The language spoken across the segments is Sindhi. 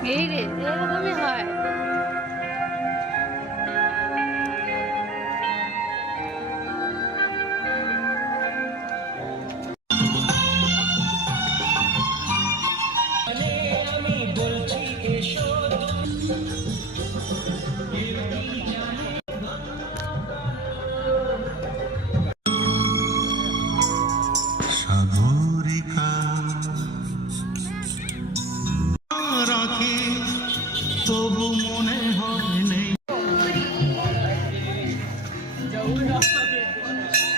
没的，这个都厉害。Obrigado,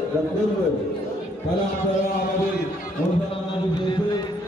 कला सवा